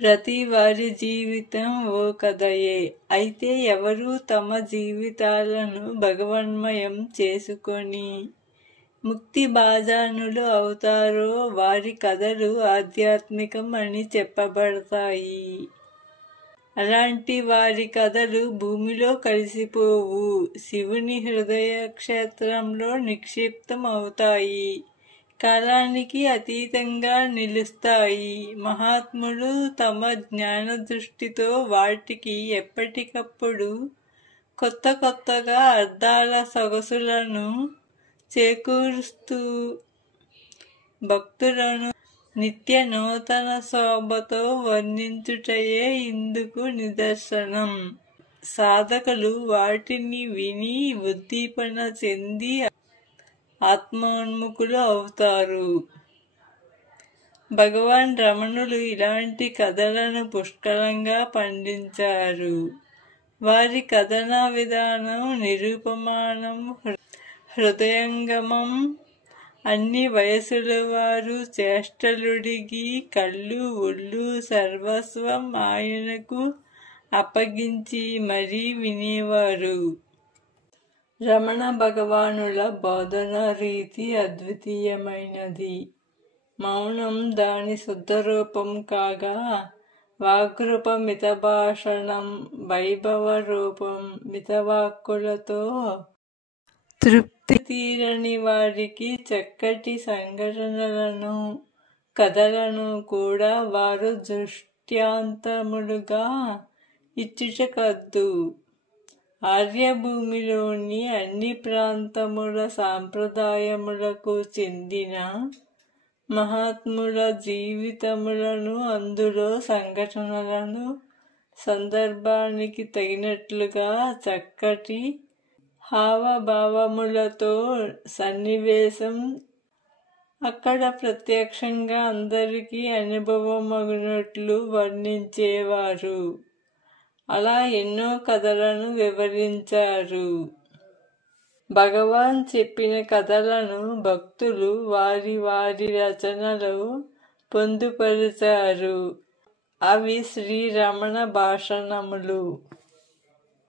ప్రతి వారి జీవితం ఓ కథయే. అయితే ఎవరు తమ జీవితాలను భగవన్మయం చేసుకొని ముక్తి బాజానులు అవుతారో వారి కథలు ఆధ్యాత్మికం అని చెప్పబడతాయి. అలాంటి వారి కథలు భూమిలో కలిసిపోవు, శివుని హృదయ క్షేత్రంలో నిక్షిప్తం అవుతాయి, కాలానికి అతీతంగా నిలుస్తాయి. మహాత్ములు తమ జ్ఞాన దృష్టితో వాటికి ఎప్పటికప్పుడు కొత్తగా అర్థాల సొగసులను చేకూరుస్తూ భక్తులను నిత్య నూతన శోభతో వర్ణించుటయే ఇందుకు నిదర్శనం. సాధకులు వాటిని విని ఉద్దీపన చెంది ఆత్మోన్ముఖులు అవుతారు. భగవాన్ రమణులు ఇలాంటి కథలను పుష్కలంగా పండించారు. వారి కథనా విధానం నిరుపమానం, హృదయంగమం. అన్ని వయసుల వారు చేష్టలుడిగి కళ్ళు ఒళ్ళు సర్వస్వం ఆయనకు అప్పగించి మరీ వినేవారు. రమణ భగవానుల బోధనా రీతి అద్వితీయమైనది. మౌనం దాని శుద్ధరూపం కాగా, వాగ్రూప మితభాషణం, వైభవ రూపం మితవాక్కులతో తృప్తి తీరని వారికి చక్కటి సంఘటనలను కథలను కూడా వారు దృష్టాంతములుగా ఇచ్చుట కద్దు. ఆర్యభూమిలోని అన్ని ప్రాంతముల సాంప్రదాయములకు చెందిన మహాత్ముల జీవితములను, అందులో సంఘటనలను సందర్భానికి తగినట్లుగా చక్కటి హావభావములతో సన్నివేశం అక్కడ ప్రత్యక్షంగా అందరికీ అనుభవమగునట్లు వర్ణించేవారు. అలా ఎన్నో కథలను వివరించారు. భగవాన్ చెప్పిన కథలను భక్తులు వారి వారి రచనలో పొందుపరిచారు. అవి శ్రీరమణ భాషణములు.